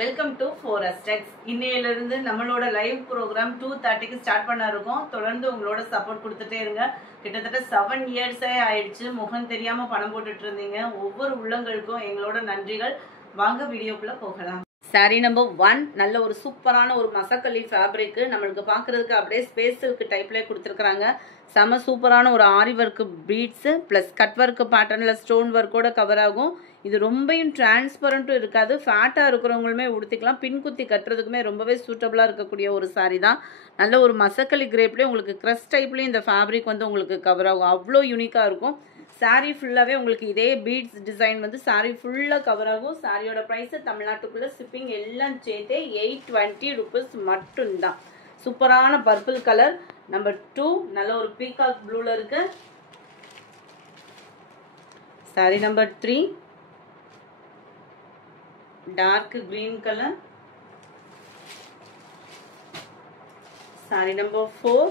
Welcome to ஃபோரஸ்டெக்ஸ். இன்னையிலிருந்து நம்மளோட live program 2:30க்கு start பண்ண இருக்கோம். தொடர்ந்து உங்களோட சப்போர்ட் கொடுத்துட்டே இருங்க. கிட்டத்தட்ட 7 இயர்ஸே ஆயிடுச்சு. முகம் தெரியாம பணம் போட்டுட்டு இருந்தீங்க. ஒவ்வொரு உள்ளங்களுக்கும் எங்களோட நன்றிகள். வாங்க வீடியோக்குள்ள போகலாம். சாரி நம்பர் 1 நல்ல ஒரு சூப்பரான ஒரு மசக்கலி ஃபேப்ரிக். நம்மளுக்கு பார்க்கறதுக்கு அப்படியே ஸ்பேஸ் சில்க் டைப்ல கொடுத்துருக்காங்க. செம சூப்பரான ஒரு aari work beads plus cut work பேட்டர்ன்ல ஸ்டோன் ஒர்க்கோட கவர் ஆகும். இது ரொம்பவும் டிரான்ஸ்பரண்ட்டும் இருக்காது. ஃபேட்டாக இருக்கிறவங்களுமே உடுத்திக்கலாம். பின் குத்தி கட்டுறதுக்குமே ரொம்பவே சூட்டபுளாக இருக்கக்கூடிய ஒரு சாரீ தான். நல்ல ஒரு மசக்கலி கிரேப்லேயே உங்களுக்கு க்ரஷ் டைப்லேயும் இந்த ஃபேப்ரிக் வந்து உங்களுக்கு கவர் ஆகும். அவ்வளோ யூனிக்காக இருக்கும். சாரீ ஃபுல்லாகவே உங்களுக்கு இதே பீட்ஸ் டிசைன் வந்து சாரீ ஃபுல்லாக கவர் ஆகும். சாரியோட ப்ரைஸு தமிழ்நாட்டுக்குள்ளே ஷிப்பிங் எல்லாம் சேர்த்தே 820 rupees மட்டும்தான். சூப்பரான பர்பிள் கலர். நம்பர் 2 நல்ல ஒரு பீகாக் ப்ளூவில் இருக்கு. Sari number 3 dark green colour. Sari number 4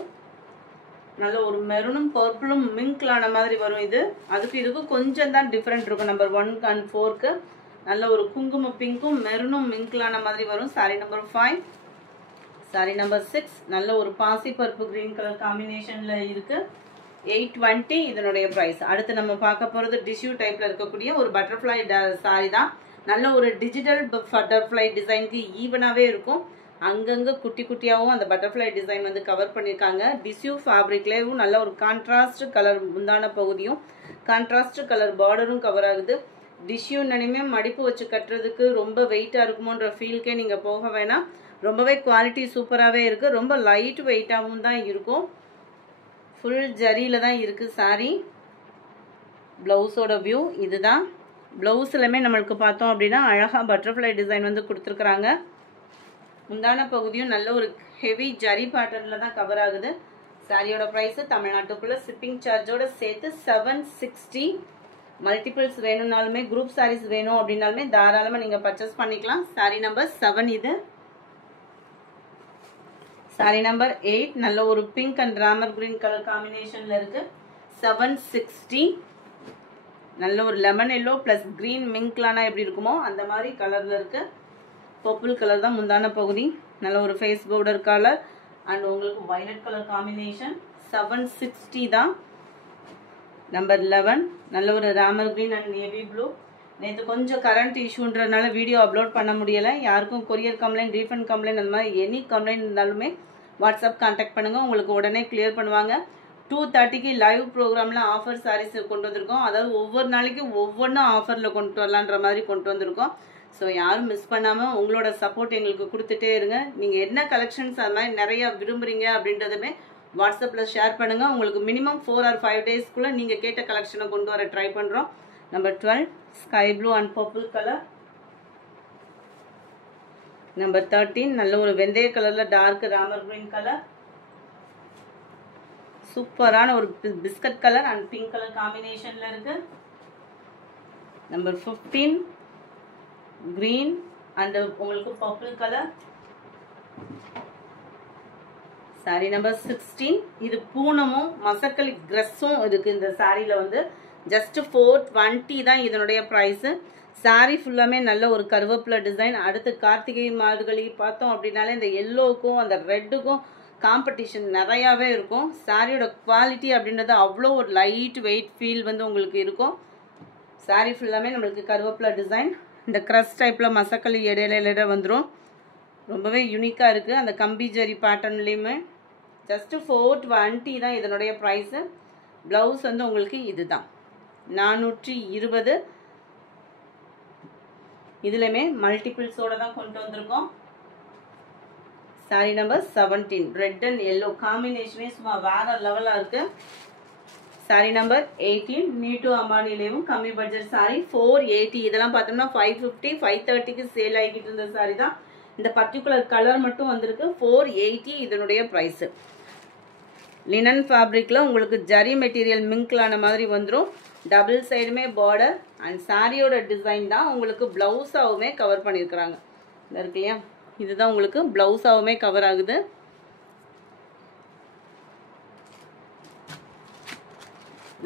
நல்ல ஒரு மெரூனும் பர்பிளும் மிங்க்லான மாதிரி வரும். இது அதுக்கு இதுக்கும் கொஞ்சம் தான் டிஃப்ரெண்ட் இருக்கும். நம்பர் 1 and 4க்கு நல்ல ஒரு குங்கும பிங்க்கும் மெரூனும் மிங்க்லான மாதிரி வரும். Sorry number 5. சாரி நம்பர் 6 நல்ல ஒரு பாசி பர்பிள் கிரீன் கலர் காம்பினேஷன்ல இருக்கு. 820 இதனுடைய பிரைஸ். அடுத்து நம்ம பார்க்க போறது டிஷ்யூ டைப்ல இருக்கக்கூடிய ஒரு பட்டர்ஃப்ளை சாரி தான். நல்ல ஒரு டிஜிட்டல் பட்டர்ஃப்ளை டிசைனுக்கு ஈவனாகவே இருக்கும். அங்கங்கே குட்டி குட்டியாகவும் அந்த பட்டர்ஃப்ளை டிசைன் வந்து கவர் பண்ணியிருக்காங்க. டிஷ்யூ ஃபேப்ரிக்லேயும் நல்ல ஒரு கான்ட்ராஸ்ட் கலர் முந்தான பகுதியும் கான்ட்ராஸ்ட் கலர் பார்டரும் கவர் ஆகுது. டிஷ்யூ நினைமே மடிப்பு வச்சு கட்டுறதுக்கு ரொம்ப வெயிட்டாக இருக்குமோன்ற ஃபீல்கே நீங்கள் போக வேணாம். ரொம்பவே குவாலிட்டி சூப்பராகவே இருக்குது. ரொம்ப லைட் வெயிட்டாகவும் தான் இருக்கும். ஃபுல் ஜரியில் தான் இருக்குது சாரீ. ப்ளவுஸோட வியூ இதுதான். ப்ளவுஸ்லையுமே நம்மளுக்கு பார்த்தோம் அப்படின்னா அழகாக பட்டர்ஃப்ளை டிசைன் வந்து கொடுத்துருக்குறாங்க. முந்தான பகுதியும் நல்ல ஒரு ஹெவி ஜரி பேட்டர்னில் தான் கவர் ஆகுது. சாரியோட ப்ரைஸு தமிழ்நாட்டுக்குள்ளே ஷிப்பிங் சார்ஜோட சேர்த்து 760. மல்டிபிள்ஸ் வேணும்னாலுமே குரூப் சாரீஸ் வேணும் அப்படின்னாலுமே தாராளமாக நீங்கள் பர்ச்சேஸ் பண்ணிக்கலாம். சாரி நம்பர் 7 இது. சாரி நம்பர் 8 நல்ல ஒரு pink and Ramar green colour காம்பினேஷனில் இருக்குது. 760. நல்ல ஒரு லெமன் எல்லோ ப்ளஸ் க்ரீன் மிங்க்லானா எப்படி இருக்குமோ அந்த மாதிரி கலரில் இருக்குது. பர்பிள் கலர் தான் முந்தான பகுதி. நல்ல ஒரு ஃபேஸ் பவுடர் கலர் அண்ட் உங்களுக்கு வயலட் கலர் காம்பினேஷன். 760 தான். நம்பர் 11 நல்ல ஒரு Ramar green and navy blue. நேற்று கொஞ்சம் கரண்ட் இஷ்யூன்றதுனால வீடியோ அப்லோட் பண்ண முடியலை. யாருக்கும் கொரியர் கம்ப்ளைண்ட் ரீஃபண்ட் கம்ப்ளைண்ட் அந்த மாதிரி எனி கம்ப்ளைண்ட் இருந்தாலுமே வாட்ஸ்அப் கான்டாக்ட் பண்ணுங்கள். உங்களுக்கு உடனே கிளியர் பண்ணுவாங்க. 2:30க்கு லைவ் ப்ரோக்ராமில் ஆஃபர் சாரீஸ் கொண்டு வந்திருக்கோம். அதாவது ஒவ்வொரு நாளைக்கும் ஒவ்வொன்றும் ஆஃபரில் கொண்டு வரலான்ற மாதிரி கொண்டு வந்திருக்கோம். ஸோ யாரும் மிஸ் பண்ணாமல் உங்களோட சப்போர்ட் எங்களுக்கு கொடுத்துட்டே இருங்க. நீங்கள் என்ன கலெக்ஷன்ஸ் அது மாதிரி நிறையா விரும்புகிறீங்க அப்படின்றதுமே வாட்ஸ்அப்பில் ஷேர் பண்ணுங்கள். உங்களுக்கு மினிமம் 4 or 5 டேஸ்க்குள்ளே நீங்கள் கேட்ட கலெக்ஷனை கொண்டு வர ட்ரை பண்ணுறோம். Number 12 sky blue and purple colour. Number 13 நல்ல ஒரு வெந்தய கலரில் டார்க் ராமர் கிரீன் கலர். சூப்பரான ஒரு biscuit colour and pink colour காம்பினேஷனில் இருக்குது. நம்பர் 15 கிரீன் அண்ட் உங்களுக்கு பர்பிள் கலர். சாரி நம்பர் 16 இது பூனமும் மசக்கலி கிரஸும் இருக்குது. இந்த சாரியில் வந்து ஜஸ்ட் 420 தான் இதனுடைய ப்ரைஸு. சாரி ஃபுல்லாமே நல்ல ஒரு கருவேப்பிலை டிசைன். அடுத்து கார்த்திகை மார்கழி பார்த்தோம் அப்படின்னாலே இந்த எல்லோவுக்கும் அந்த ரெட்டுக்கும் காம்படிஷன் நிறையாவே இருக்கும். சாரியோட குவாலிட்டி அப்படின்றது அவ்வளோ ஒரு லைட் வெயிட் ஃபீல் வந்து உங்களுக்கு இருக்கும். சாரி ஃபுல்லாமே நம்மளுக்கு கருவேப்பிலை டிசைன். இந்த க்ரஷ் டைப்பில் மசக்கலி இடையில வந்துடும். ரொம்பவே யூனிக்காக இருக்குது. அந்த கம்பி ஜரி பேட்டர்ன்லேயுமே ஜஸ்ட்டு 420 தான் இதனுடைய ப்ரைஸு. ப்ளவுஸ் வந்து உங்களுக்கு இதுதான் 420. இதுலையுமே மல்டிபிள்ஸோடு தான் கொண்டு வந்திருக்கோம். Sari number 17 red and yellow காம்பினேஷனே சும்மா வேற லெவலாக இருக்குது. சாரி நம்பர் 18 நீட்டு அம்பானிலேயும் கம்மி பட்ஜெட் சாரி 480. இதெல்லாம் பார்த்தோம்னா 550 530க்கு சேல் ஆகிக்கிட்டு இருந்த சாரி தான். இந்த பர்டிகுலர் கலர் மட்டும் வந்திருக்கு. 480 இதனுடைய ப்ரைஸு. லினன் ஃபேப்ரிக்கில் உங்களுக்கு ஜரி மெட்டீரியல் மிங்க்லான மாதிரி வந்துடும். டபுள் சைடுமே பார்டர் அண்ட் சாரியோட டிசைன் தான் உங்களுக்கு ப்ளவுஸாகவுமே கவர் பண்ணியிருக்கிறாங்க. இந்த இருக்கு இல்லையா, இதுதான் உங்களுக்கு ப்ளவுஸாகவுமே கவர் ஆகுது.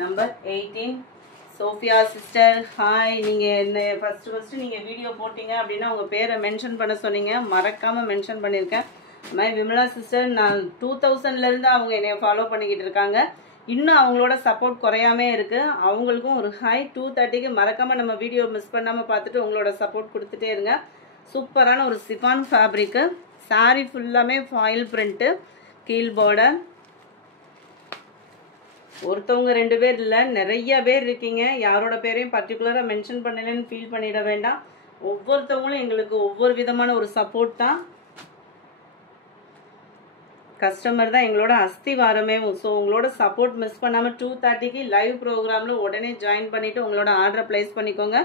Number 18 Sophia sister hi. நீங்கள் என்ன ஃபஸ்ட்டு நீங்கள் வீடியோ போட்டிங்க அப்படின்னா உங்கள் பேரை மென்ஷன் பண்ண சொன்னீங்க, மறக்காமல் மென்ஷன் பண்ணியிருக்கேன். மாதிரி விமலா சிஸ்டர் நான் 2000லேருந்து அவங்க என்னை ஃபாலோ பண்ணிக்கிட்டு இருக்காங்க. இன்னும் அவங்களோட சப்போர்ட் குறையாமே இருக்குது. அவங்களுக்கும் ஒரு ஹாய். 2:30க்கு மறக்காமல் நம்ம வீடியோ மிஸ் பண்ணாமல் பார்த்துட்டு உங்களோட சப்போர்ட் கொடுத்துட்டே இருங்க. சூப்பரான ஒரு சிஃபான் ஃபேப்ரிக்கு, சாரீ ஃபுல்லாமே ஃபாயில் பிரிண்ட்டு, கீழ் பார்டர். ஒருத்தவங்க 2 பேர் இல்லை, நிறைய பேர் இருக்கீங்க. யாரோட பேரையும் பர்டிகுலராக மென்ஷன் பண்ணலன்னு ஃபீல் பண்ணிட வேண்டாம். ஒவ்வொருத்தவங்களும் எங்களுக்கு ஒவ்வொரு விதமான ஒரு சப்போர்ட் தான். கஸ்டமர் தான் எங்களோட அஸ்திவாரமே. ஸோ உங்களோட சப்போர்ட் மிஸ் பண்ணாமல் 2:30க்கு லைவ் ப்ரோக்ராமில் உடனே ஜாயின் பண்ணிவிட்டு உங்களோட ஆர்டரை ப்ளேஸ் பண்ணிக்கோங்க.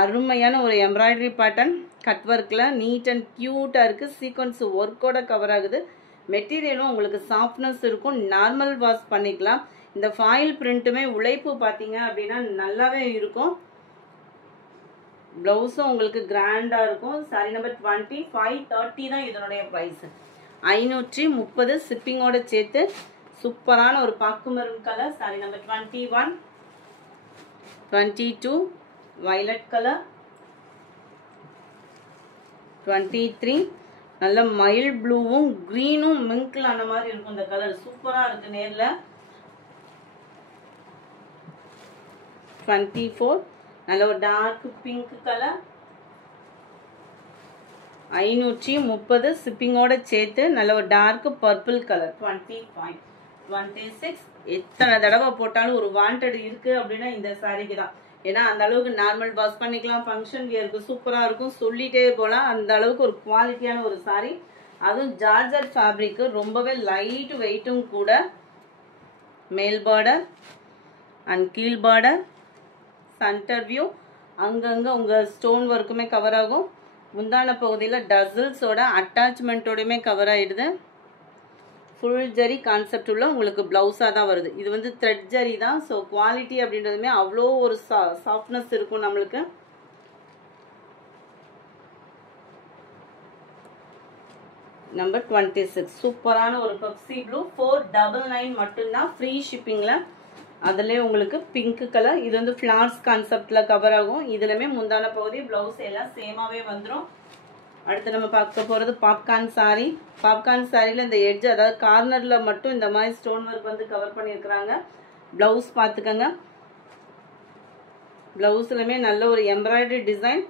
அருமையான ஒரு எம்ப்ராய்டரி பேட்டர்ன் கட் ஒர்க்கில் நீட் அண்ட் க்யூட்டாக இருக்குது. சீக்வன்ஸ் ஒர்க்கோட கவர் ஆகுது. மெட்டீரியலும் உங்களுக்கு சாஃப்ட்னஸ் இருக்கும். நார்மல் வாஷ் பண்ணிக்கலாம். இந்த ஃபாயில் பிரிண்ட்டுமே உழைப்பு பார்த்தீங்க அப்படின்னா நல்லாவே இருக்கும். ப்ளவுஸும் உங்களுக்கு கிராண்டாக இருக்கும். சாரி நம்பர் 20, 530 தான் இதனுடைய ப்ரைஸு. 530 ஷிப்பிங்கோட சேர்த்து. சூப்பரான ஒரு பாக்கு maroon colour. Sari number 21, 22 violet colour, 23 நல்ல மயில் ப்ளூவும் க்ரீனும் மிங்கிள் ஆன மாதிரி இருக்கும். இந்த கலர் சூப்பராக இருக்குது நேரில். 24 நல்ல ஒரு டார்க் பிங்க் கலர். 530 ஷிப்பிங்கோட சேர்த்து நல்ல ஒரு டார்க் பர்பிள் கலர். 25, 26 எத்தனை தடவை போட்டாலும் ஒரு வாண்டட் இருக்குது அப்படின்னா இந்த சாரிக்கு தான். ஏன்னா அந்த அளவுக்கு நார்மல் வாஷ் பண்ணிக்கலாம், ஃபங்க்ஷன் வியருக்கு சூப்பராக இருக்கும், சொல்லிட்டே போகலாம். அந்த அளவுக்கு ஒரு குவாலிட்டியான ஒரு சாரி. அதுவும் ஜார்ஜட் ஃபேப்ரிக்கு, ரொம்பவே லைட் வெயிட்டும் கூட. மேல் பார்டர் அண்ட் கீழ் பார்டர், சென்டர் வியூ, அங்கங்கே உங்கள் ஸ்டோன் ஒர்க்குமே கவர் ஆகும். முந்தான பகுதியில் டசல்ஸோட அட்டாச்மெண்ட்டோடையுமே கவர் ஆகிடுது. ஃபுல் ஜரி கான்செப்ட் உள்ள உங்களுக்கு ப்ளவுஸாக தான் வருது. இது வந்து த்ரெட் ஜரி தான். ஸோ குவாலிட்டி அப்படின்றதுமே அவ்வளோ ஒரு சாஃப்ட்னஸ் இருக்கும் நம்மளுக்கு. நம்பர் 26 சூப்பரான ஒரு பெப்சி ப்ளூ. 499 மட்டும்தான் ஃப்ரீ ஷிப்பிங்கில். அதிலே உங்களுக்கு பிங்க் கலர். இது வந்து ஃப்ளார்ஸ் கான்செப்டில் கவர் ஆகும். இதுலையுமே முந்தான பகுதி ப்ளவுஸ் எல்லாம் சேமாகவே வந்துடும். அடுத்து நம்ம பார்க்க போகிறது பாப்கார்ன் சாரீ. பாப்கார்ன் சாரியில் இந்த எட்ஜ், அதாவது கார்னரில் மட்டும் இந்த மாதிரி ஸ்டோன் ஒர்க் வந்து கவர் பண்ணியிருக்கிறாங்க. ப்ளவுஸ் பார்த்துக்கோங்க. ப்ளவுஸ்லையுமே நல்ல ஒரு எம்ப்ராய்டரி டிசைன்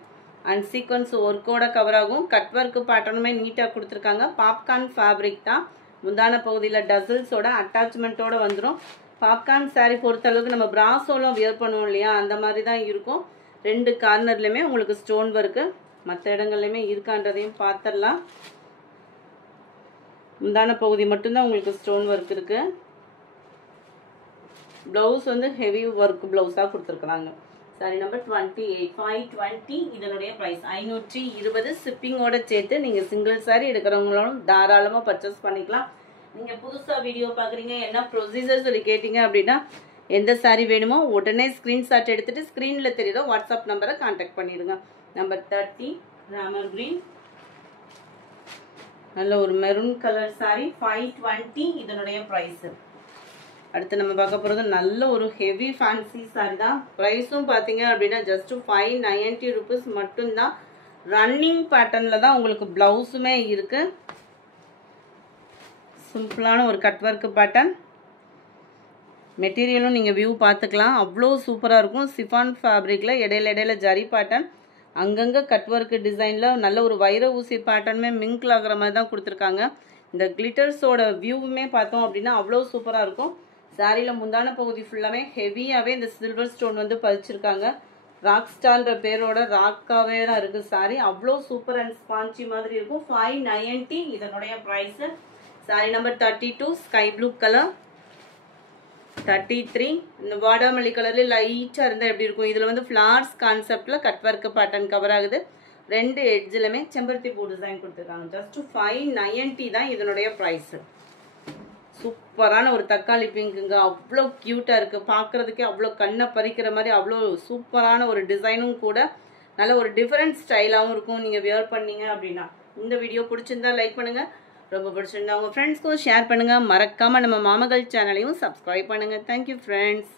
அண்ட் சீக்வன்ஸ் ஒர்க்கோட கவர் ஆகும். கட் ஒர்க்கு பேட்டர்னுமே நீட்டாக கொடுத்துருக்காங்க. பாப்கார்ன் ஃபேப்ரிக் தான். முந்தான பகுதியில் டசல்ஸோட அட்டாச்மெண்ட்டோட வந்துடும். பாப்கார்ன் சாரீ பொறுத்தளவுக்கு நம்ம பிராசோலாம் வியர் பண்ணுவோம் இல்லையா, அந்த மாதிரி தான் இருக்கும். 2 கார்னர்லையுமே உங்களுக்கு ஸ்டோன் ஒர்க்கு, மற்ற இடங்கள்லையுமே இருக்கான்றதையும் பார்த்துடலாம். முந்தான பகுதி மட்டும்தான் உங்களுக்கு ஸ்டோன் ஒர்க் இருக்கு. ப்ளவுஸ் வந்து ஹெவி ஒர்க் ப்ளவுஸாக கொடுத்துருக்குறாங்க. சாரி நம்பர் 28, 520 இதனுடைய ப்ரைஸ். 520 ஷிப்பிங்கோட சேர்த்து. நீங்கள் சிங்கிள் சாரீ எடுக்கிறவங்களும் தாராளமாக பர்ச்சேஸ் பண்ணிக்கலாம். நீங்கள் புதுசாக வீடியோ பார்க்குறீங்க, என்ன ப்ரொசீஜர் சொல்லி கேட்டிங்க அப்படின்னா எந்த சாரீ வேணுமோ உடனே ஸ்க்ரீன்ஷாட் எடுத்துகிட்டு ஸ்க்ரீனில் தெரியுற வாட்ஸ்அப் நம்பரை கான்டாக்ட் பண்ணிடுங்க. நம்பர் 30 ராமர் கிரீன், நல்ல ஒரு மெரூன் கலர் சாரீ. 520 இதனுடைய ப்ரைஸு. அடுத்து நம்ம பார்க்க போகிறது நல்ல ஒரு ஹெவி ஃபேன்சி சாரீ தான். ப்ரைஸும் பார்த்தீங்க அப்படின்னா ஜஸ்ட் 590 ருபீஸ் மட்டும்தான். ரன்னிங் பேட்டர்னில் தான் உங்களுக்கு ப்ளவுஸுமே இருக்குது. சிம்பிளான ஒரு கட் ஒர்க் பேட்டர்ன். மெட்டீரியலும் நீங்கள் வியூ பார்த்துக்கலாம், அவ்வளோ சூப்பராக இருக்கும். சிஃபான் ஃபேப்ரிக்கில் இடையில ஜரி பேட்டர்ன், அங்கங்கே கட் ஒர்க் டிசைனில் நல்ல ஒரு வைர ஊசி பேட்டர்னுமே மிங்கிள் ஆகிற மாதிரி தான் கொடுத்துருக்காங்க. இந்த கிளிட்டர்ஸோட வியூவுமே பார்த்தோம் அப்படின்னா அவ்வளோ சூப்பராக இருக்கும். சாரியில் முந்தான பகுதி ஃபுல்லாமே ஹெவியாகவே இந்த சில்வர் ஸ்டோன் வந்து பதிச்சிருக்காங்க. ராக் ஸ்டார்ன்ற பேரோட ராக்காகவே தான் இருக்குது சாரி. அவ்வளோ சூப்பர் அண்ட் ஸ்பான்ச்சி மாதிரி இருக்கும். 590 இதனுடைய price. Sari number 32 sky blue colour. 33 இந்த வாடாமல்லி கலர்ல லைட்டாக இருந்தால் எப்படி இருக்கும். இதில் வந்து ஃப்ளார்ஸ் கான்செப்டில் கட் ஒர்க் பேட்டர்ன் கவர் ஆகுது. 2 எட்ஜிலுமே செம்பருத்தி பூ டிசைன் கொடுத்துருக்காங்க. ஜஸ்ட் 590 தான் இதனுடைய ப்ரைஸு. சூப்பரான ஒரு தக்காளி பிங்க்குங்க, அவ்வளோ க்யூட்டாக இருக்குது. பார்க்குறதுக்கே அவ்வளோ கண்ணை பறிக்கிற மாதிரி அவ்வளோ சூப்பரான ஒரு டிசைனும் கூட. நல்ல ஒரு டிஃப்ரெண்ட் ஸ்டைலாகவும் இருக்கும் நீங்கள் வியர் பண்ணீங்க அப்படின்னா. இந்த வீடியோ பிடிச்சிருந்தா லைக் பண்ணுங்கள், ரொம்ப பிடிச்சிருந்தா உங்கள் ஃப்ரெண்ட்ஸ்க்கும் ஷேர் பண்ணுங்கள். மறக்காமல் நம்ம மாமகள் சேனலையும் சப்ஸ்கிரைப் பண்ணுங்கள். Thank you friends.